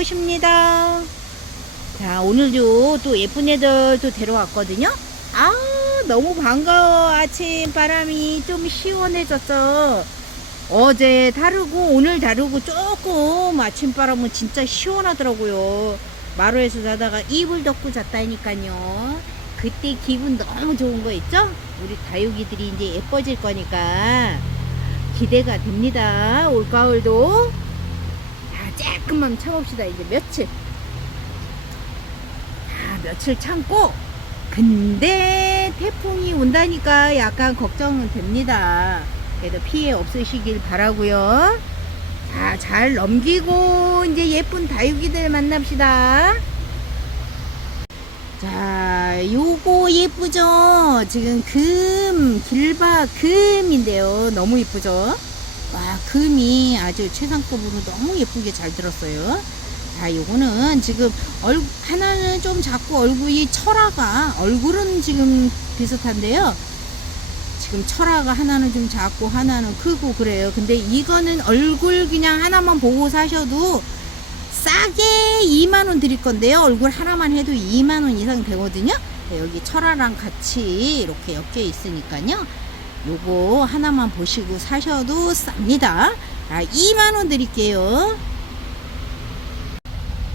꽃입니다. 자, 오늘도 또 예쁜 애들 또 데려왔거든요. 아, 너무 반가워. 아침 바람이 좀 시원해졌어. 어제 다르고 오늘 다르고 조금 아침 바람은 진짜 시원하더라고요. 마루에서 자다가 이불 덮고 잤다니까요. 그때 기분 너무 좋은 거 있죠? 우리 다육이들이 이제 예뻐질 거니까 기대가 됩니다. 올가을도. 자, 조금만 참읍시다. 이제 며칠. 자, 며칠 참고. 근데 태풍이 온다니까 약간 걱정은 됩니다. 그래도 피해 없으시길 바라고요. 자, 잘 넘기고 이제 예쁜 다육이들 만납시다. 자, 요거 예쁘죠? 지금 금, 길바 금인데요. 너무 예쁘죠? 와, 금이 아주 최상급으로 너무 예쁘게 잘 들었어요. 자, 요거는 지금 얼, 하나는 좀 작고 얼굴이 철화가, 얼굴은 지금 비슷한데요. 지금 철화가 하나는 좀 작고 하나는 크고 그래요. 근데 이거는 얼굴 그냥 하나만 보고 사셔도 싸게 2만원 드릴 건데요. 얼굴 하나만 해도 2만원 이상 되거든요. 네, 여기 철화랑 같이 이렇게 엮여 있으니까요. 요거 하나만 보시고 사셔도 쌉니다. 아, 2만원 드릴게요.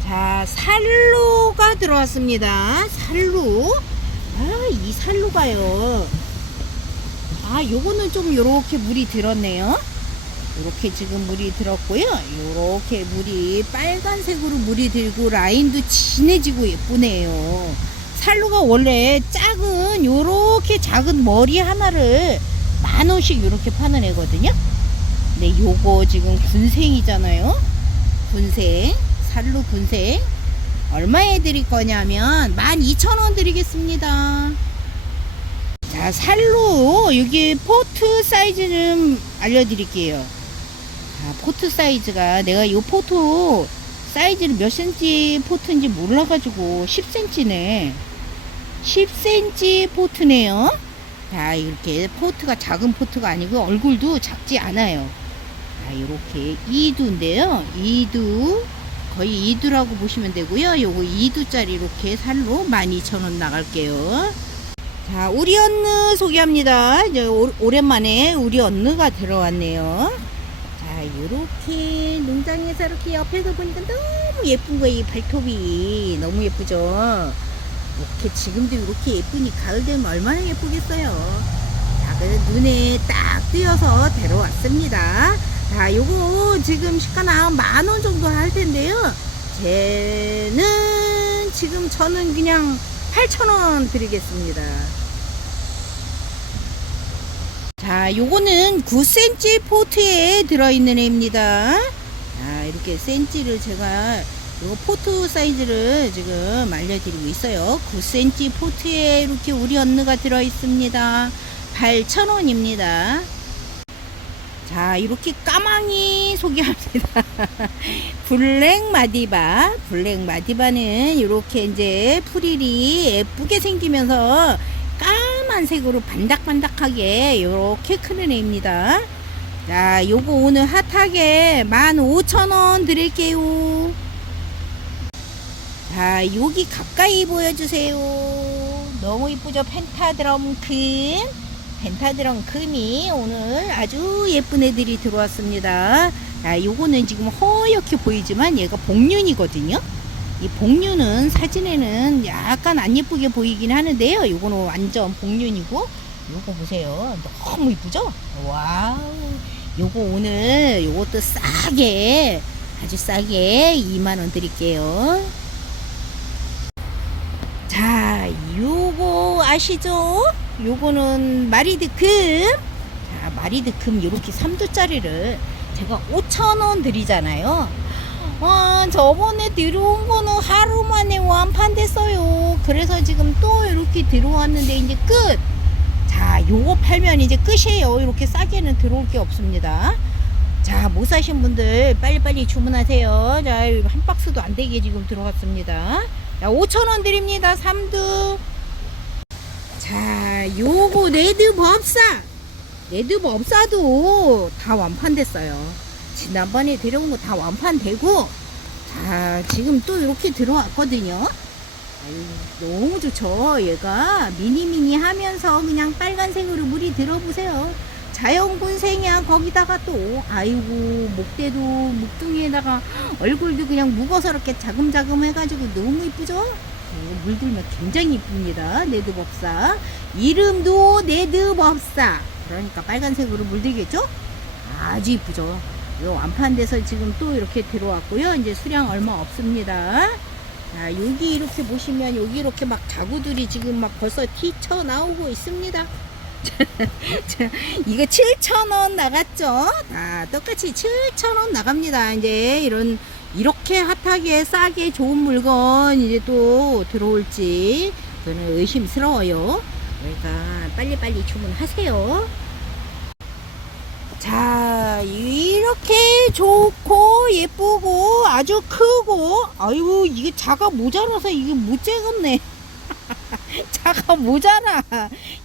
자, 살루가 들어왔습니다. 살루. 아, 이 살루가요. 아, 요거는 좀 요렇게 물이 들었네요. 이렇게 지금 물이 들었고요. 이렇게 물이 빨간색으로 물이 들고 라인도 진해지고 예쁘네요. 살루가 원래 작은 요렇게 작은 머리 하나를 만 원씩 이렇게 파는 애거든요. 네, 요거 지금 군생이잖아요. 군생 살루 군생 얼마에 드릴 거냐면 12,000원 드리겠습니다. 자, 살로 여기 포트 사이즈 좀 알려드릴게요. 자, 포트 사이즈가 내가 요 포트 사이즈를 몇 cm 포트인지 몰라가지고 10cm네. 10cm 포트네요. 자, 이렇게 포트가 작은 포트가 아니고 얼굴도 작지 않아요. 자, 이렇게 2두인데요. 2두 거의 2두라고 보시면 되고요. 요거 2두짜리 이렇게 살로 12,000원 나갈게요. 자, 우리 언느 소개합니다. 이제 오, 오랜만에 우리 언느가 들어왔네요. 자, 요렇게 농장에서 이렇게 옆에서 보니까 너무 예쁜 거예요. 이 발톱이. 너무 예쁘죠? 이렇게 지금도 이렇게 예쁘니 가을 되면 얼마나 예쁘겠어요. 자, 그래서 눈에 딱 띄어서 데려왔습니다. 자, 요거 지금 시가 나온 만원 정도 할 텐데요. 쟤는 지금 저는 그냥 8,000원 드리겠습니다. 자, 요거는 9cm 포트에 들어있는 애입니다. 자, 이렇게 센치를 제가 요 포트 사이즈를 지금 알려드리고 있어요. 9cm 포트에 이렇게 우리 언느가 들어있습니다. 8,000원입니다. 자, 이렇게 까망이 소개합니다. 블랙 마디바. 블랙 마디바는 이렇게 이제 프릴이 예쁘게 생기면서 까만색으로 반닥반닥하게 이렇게 크는 애입니다. 자, 요거 오늘 핫하게 15,000원 드릴게요. 자, 여기 가까이 보여주세요. 너무 이쁘죠? 펜타드럼 금. 펜타드럼 금이 오늘 아주 예쁜 애들이 들어왔습니다. 자, 요거는 지금 허옇게 보이지만 얘가 복륜이거든요. 이 복륜은 사진에는 약간 안 예쁘게 보이긴 하는데요. 요거는 완전 복륜이고, 요거 보세요. 너무 이쁘죠? 와우. 요거 오늘 요것도 싸게, 아주 싸게 2만원 드릴게요. 자, 요거 아시죠? 요거는 마리드 금. 자, 마리드 금 요렇게 3두짜리를 제가 5,000원 드리잖아요. 와, 저번에 들어온 거는 하루 만에 완판됐어요. 그래서 지금 또 이렇게 들어왔는데 이제 끝. 자, 요거 팔면 이제 끝이에요. 이렇게 싸게는 들어올 게 없습니다. 자, 못 사신 분들 빨리빨리 주문하세요. 자, 한 박스도 안 되게 지금 들어갔습니다. 자, 5,000원 드립니다. 3두. 자, 요거 레드 법사. 레드 법사도 다 완판됐어요. 지난번에 데려온 거 다 완판되고 자 지금 또 이렇게 들어왔거든요 아유, 너무 좋죠 얘가 미니미니 하면서 그냥 빨간색으로 물이 들어보세요 자연군생이야. 거기다가 또 아이고 목대도 목둥이에다가 얼굴도 그냥 무거서럽게 자금자금 해가지고 너무 이쁘죠? 어, 물들면 굉장히 이쁩니다. 네드법사. 이름도 네드법사. 그러니까 빨간색으로 물들겠죠? 아주 이쁘죠? 요 완판돼서 지금 또 이렇게 들어왔고요. 이제 수량 얼마 없습니다. 자 여기 이렇게 보시면 여기 이렇게 막 자구들이 지금 막 벌써 튀쳐 나오고 있습니다 자, 이거 7,000원 나갔죠? 아, 똑같이 7,000원 나갑니다. 이제 이런, 이렇게 핫하게 싸게 좋은 물건 이제 또 들어올지 저는 의심스러워요. 그러니까 빨리빨리 주문하세요. 자, 이렇게 좋고 예쁘고 아주 크고, 아유, 이게 자가 모자라서 이게 못 재겠네. 자가 모자라.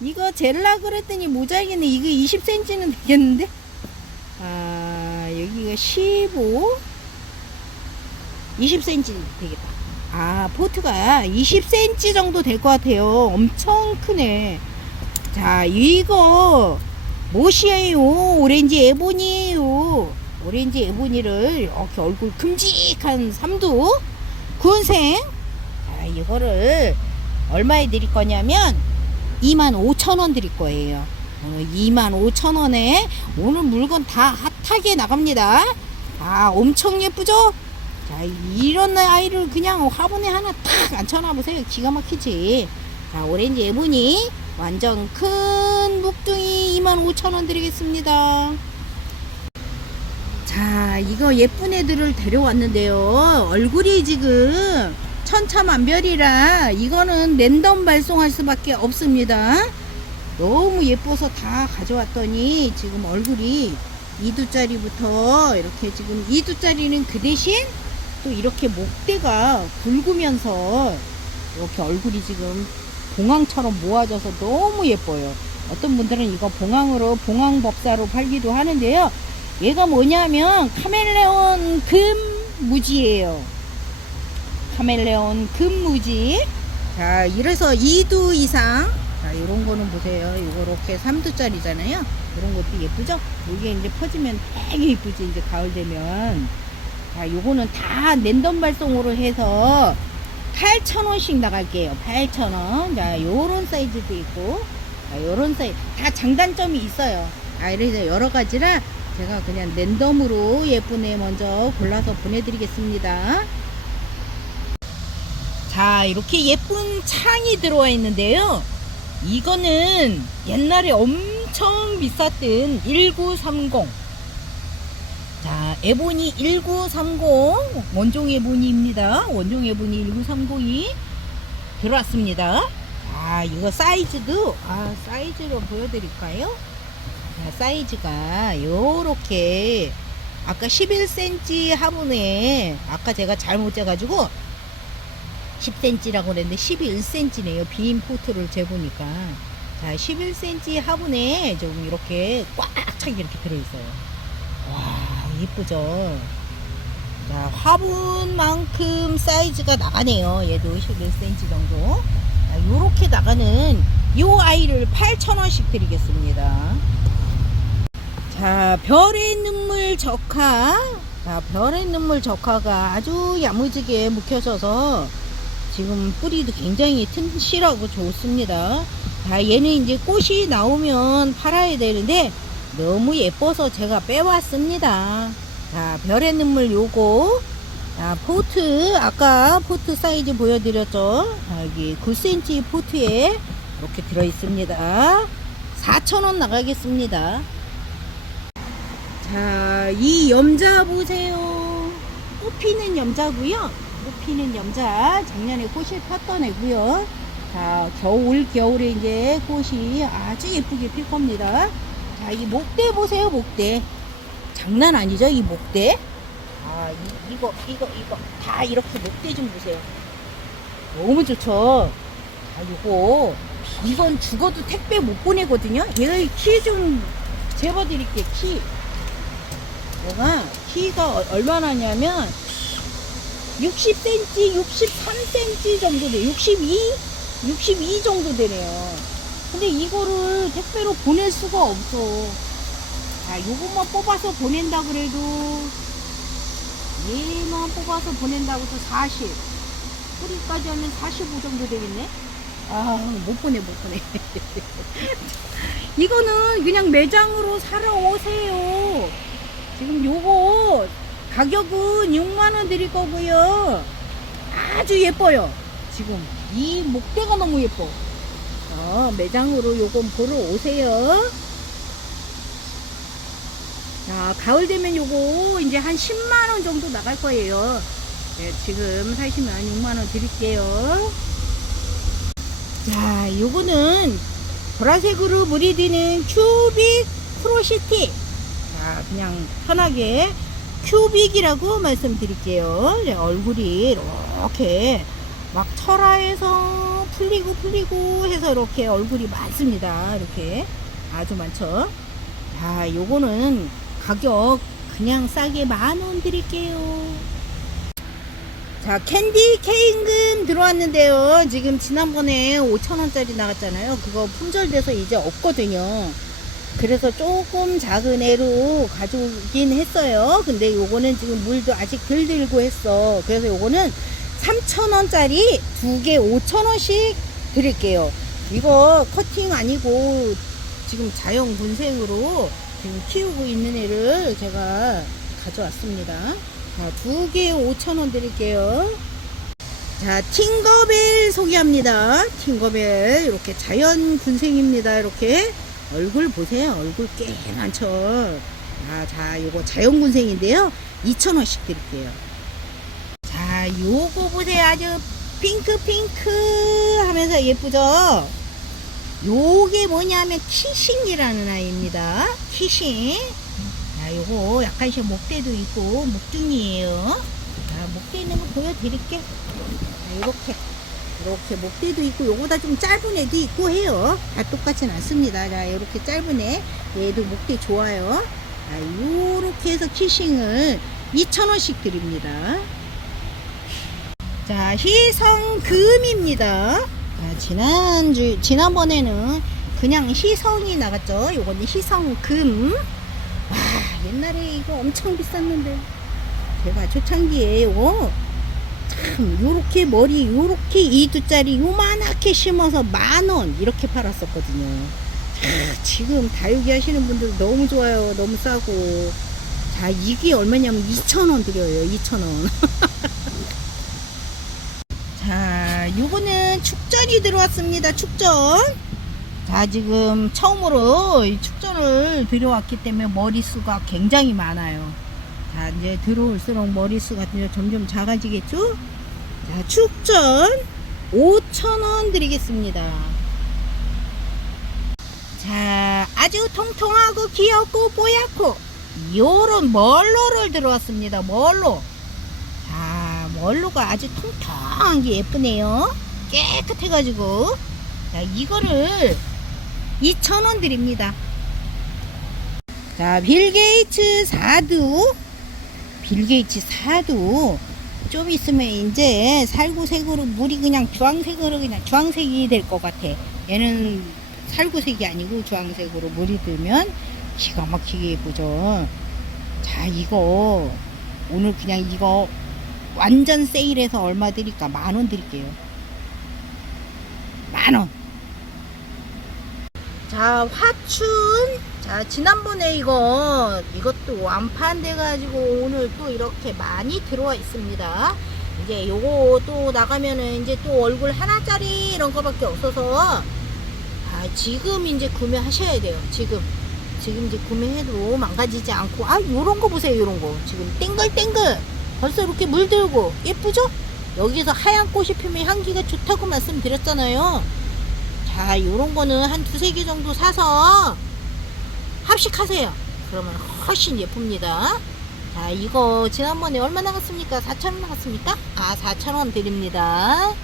이거 젤라 그랬더니 모자이겠네. 이거 20cm는 되겠는데? 아, 여기가 15, 20cm 되겠다. 아, 포트가 20cm 정도 될 것 같아요. 엄청 크네. 자, 이거 못이에요. 오렌지 에보니에요. 오렌지 에보니를 이렇게 얼굴 큼직한 삼두 군생. 자, 이거를 얼마에 드릴 거냐면 25,000원 드릴 거예요. 어, 25,000원에 오늘 물건 다 핫하게 나갑니다. 아, 엄청 예쁘죠? 자, 이런 아이를 그냥 화분에 하나 탁 앉혀놔 보세요. 기가 막히지. 자, 오렌지 예분이 완전 큰 목둥이 25,000원 드리겠습니다. 자, 이거 예쁜 애들을 데려왔는데요. 얼굴이 지금 천차만별이라 이거는 랜덤 발송할 수밖에 없습니다. 너무 예뻐서 다 가져왔더니 지금 얼굴이 2두짜리부터 이렇게 지금 2두짜리는 그 대신 또 이렇게 목대가 굵으면서 이렇게 얼굴이 지금 봉황처럼 모아져서 너무 예뻐요. 어떤 분들은 이거 봉황으로 봉황법사로 팔기도 하는데요. 얘가 뭐냐면 카멜레온 금 무지예요. 카멜레온 금무지. 자, 이래서 2두 이상. 자, 이런 거는 보세요. 이렇게 3두짜리잖아요. 이런 것도 예쁘죠? 이게 이제 퍼지면 되게 예쁘지, 이제 가을 되면. 자, 요거는 다 랜덤 발송으로 해서 8,000원씩 나갈게요. 8,000원. 자, 요런 사이즈도 있고, 자, 요런 사이즈. 다 장단점이 있어요. 아, 이래서 여러 가지라 제가 그냥 랜덤으로 예쁜 애 먼저 골라서 보내드리겠습니다. 자, 이렇게 예쁜 창이 들어와 있는데요. 이거는 옛날에 엄청 비쌌던 1930. 자, 에보니 1930. 원종 에보니입니다. 원종 에보니 1930이 들어왔습니다. 아, 이거 사이즈도, 아, 사이즈로 보여드릴까요? 자, 사이즈가 요렇게 아까 11cm 화분에 아까 제가 잘못 재가지고 10cm라고 그랬는데 11cm네요. 빈 포트를 재보니까. 자, 11cm 화분에 좀 이렇게 꽉 차게 이렇게 들어있어요. 와, 이쁘죠? 자, 화분만큼 사이즈가 나가네요. 얘도 11cm 정도. 자, 요렇게 나가는 요 아이를 8,000원씩 드리겠습니다. 자, 별의 눈물 적화. 자, 별의 눈물 적화가 아주 야무지게 묵혀져서 지금 뿌리도 굉장히 튼실하고 좋습니다. 자, 얘는 이제 꽃이 나오면 팔아야 되는데 너무 예뻐서 제가 빼왔습니다. 자, 별의 눈물 요거. 자, 포트, 아까 포트 사이즈 보여드렸죠? 자, 여기 9cm 포트에 이렇게 들어있습니다. 4,000원 나가겠습니다. 자, 이 염자 보세요. 꽃피는 염자고요. 꽃피는 염자. 작년에 꽃이 폈던 애고요. 자, 겨울 겨울에 이제 꽃이 아주 예쁘게 필 겁니다. 자, 이 목대 보세요, 목대. 장난 아니죠, 이 목대? 아, 이, 이거, 이거, 이거. 다 이렇게 목대 좀 보세요. 너무 좋죠? 자, 요거. 이건 죽어도 택배 못 보내거든요? 얘 키 좀 재봐 드릴게요, 키. 얘가 키가 어- 얼마나냐면 60cm, 63cm 정도 돼. 62? 62 정도 되네요. 근데 이거를 택배로 보낼 수가 없어. 자, 요것만 뽑아서 보낸다 그래도 얘만 뽑아서 보낸다고 해도 40. 뿌리까지 하면 45 정도 되겠네? 아, 못 보내, 못 보내. 이거는 그냥 매장으로 사러 오세요. 지금 요거 가격은 6만원 드릴 거고요. 아주 예뻐요. 지금 이 목대가 너무 예뻐. 어, 매장으로 요건 보러 오세요. 자, 가을 되면 요거 이제 한 10만원 정도 나갈 거예요. 네, 지금 사시면 6만원 드릴게요. 자, 요거는 보라색으로 물이 드는 큐빅 프로시티. 자, 그냥 편하게 큐빅이라고 말씀드릴게요. 네, 얼굴이 이렇게 막 철화해서 풀리고 풀리고 해서 이렇게 얼굴이 많습니다. 이렇게 아주 많죠. 자, 요거는 가격 그냥 싸게 만 원 드릴게요. 자, 캔디 케이크는 들어왔는데요. 지금 지난번에 5천원짜리 나갔잖아요. 그거 품절돼서 이제 없거든요. 그래서 조금 작은 애로 가져오긴 했어요. 근데 요거는 지금 물도 아직 덜 들고 했어. 그래서 요거는 3,000원짜리 두 개 5,000원씩 드릴게요. 이거 커팅 아니고 지금 자연 군생으로 지금 키우고 있는 애를 제가 가져왔습니다. 자, 두 개 5,000원 드릴게요. 자, 팅거벨 소개합니다. 팅거벨. 이렇게 자연 군생입니다. 이렇게. 얼굴 보세요. 얼굴 꽤 많죠. 자, 자, 요거 자연 군생인데요. 2,000원씩 드릴게요. 자, 요거 보세요. 아주 핑크 핑크 하면서 예쁘죠? 요게 뭐냐면 키싱이라는 아이입니다. 키싱. 자, 요거 약간씩 목대도 있고 목둥이에요. 자, 목대 있는 거 보여드릴게. 자, 이렇게. 이렇게 목대도 있고 요거보다 좀 짧은 애도 있고 해요. 다 똑같진 않습니다. 자, 이렇게 짧은 애. 얘도 목대 좋아요. 자, 요렇게 해서 키싱을 2,000원씩 드립니다. 자, 희성금입니다. 자, 지난주, 지난번에는 그냥 희성이 나갔죠. 요거는 희성금. 와, 옛날에 이거 엄청 비쌌는데. 제가 초창기에 요거 참, 요렇게 머리, 요렇게 이두짜리 요만하게 심어서 만 원 이렇게 팔았었거든요. 자, 지금 다육이 하시는 분들 너무 좋아요. 너무 싸고. 자, 이게 얼마냐면 2,000원 드려요. 2,000원. 자, 요거는 축전이 들어왔습니다. 축전. 자, 지금 처음으로 이 축전을 들여왔기 때문에 머리수가 굉장히 많아요. 자, 이제 들어올수록 머리수가 점점 작아지겠죠? 자, 축전 5,000원 드리겠습니다. 자, 아주 통통하고 귀엽고 뽀얗고 요런 멀로를 들어왔습니다. 멀로. 자, 멀로가 아주 통통한 게 예쁘네요. 깨끗해 가지고. 자, 이거를 2,000원 드립니다. 자, 빌 게이츠 4두. 빌 게이츠 4두. 좀 있으면 이제 살구색으로 물이 그냥 주황색으로 그냥 주황색이 될 것 같아. 얘는 살구색이 아니고 주황색으로 물이 들면 기가 막히게 예쁘죠. 자, 이거 오늘 그냥 이거 완전 세일해서 얼마 드릴까? 만 원 드릴게요. 만 원. 자, 화춘. 자, 지난번에 이거, 이것도 완판돼 가지고 오늘 또 이렇게 많이 들어와 있습니다. 이제 요거 또 나가면은 이제 또 얼굴 하나짜리 이런 거밖에 없어서, 아, 지금 이제 구매하셔야 돼요. 지금. 지금 이제 구매해도 망가지지 않고, 아, 요런 거 보세요, 요런 거. 지금 땡글땡글. 벌써 이렇게 물들고, 예쁘죠? 여기서 하얀 꽃이 피면 향기가 좋다고 말씀드렸잖아요. 자, 요런 거는 한 두세 개 정도 사서 합식하세요. 그러면 훨씬 예쁩니다. 자, 이거 지난번에 얼마 나갔습니까? 4,000원 나갔습니까? 아, 4,000원 드립니다.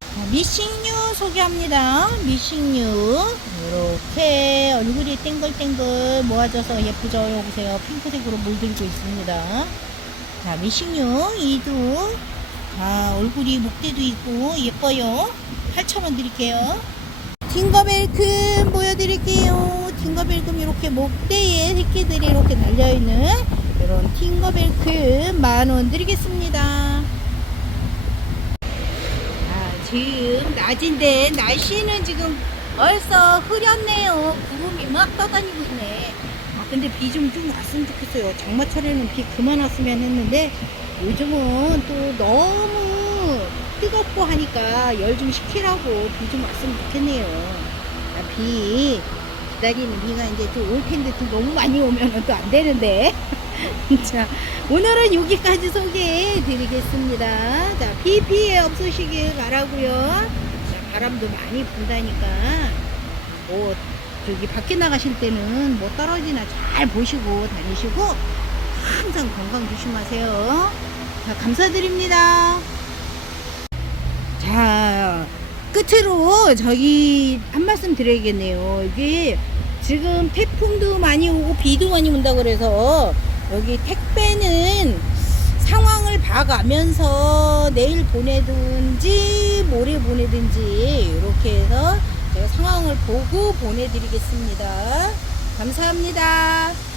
자, 미싱뉴 소개합니다. 미식류. 이렇게 얼굴이 땡글땡글 모아져서 예쁘죠? 여기 보세요. 핑크색으로 물들고 있습니다. 자, 미식류 이두. 아, 얼굴이 목대도 있고 예뻐요. 8,000원 드릴게요. 팅거벨금 보여드릴게요. 팅거벨금 이렇게 목대에 새끼들이 이렇게 달려있는 이런 팅거벨금 만 원 드리겠습니다. 아, 지금 낮인데 날씨는 지금 벌써 흐렸네요. 구름이 막 떠다니고 있네. 아, 근데 비 좀 좀 왔으면 좋겠어요. 장마철에는 비 그만 왔으면 했는데 요즘은 또 너무 뜨겁고 하니까 열 좀 식히라고 비 좀 왔으면 좋겠네요. 아, 비 기다리는 비가 이제 또올 텐데 또 너무 많이 오면 또 안 되는데. 자, 오늘은 여기까지 소개해 드리겠습니다. 자, 비 피해 없으시길 바라고요. 자, 바람도 많이 분다니까 뭐 저기 밖에 나가실 때는 뭐 떨어지나 잘 보시고 다니시고 항상 건강 조심하세요. 자, 감사드립니다. 자, 끝으로 저기 한 말씀 드려야겠네요. 이게 지금 태풍도 많이 오고 비도 많이 온다 그래서 여기 택배는 상황을 봐가면서 내일 보내든지 모레 보내든지 이렇게 해서 제가 상황을 보고 보내드리겠습니다. 감사합니다.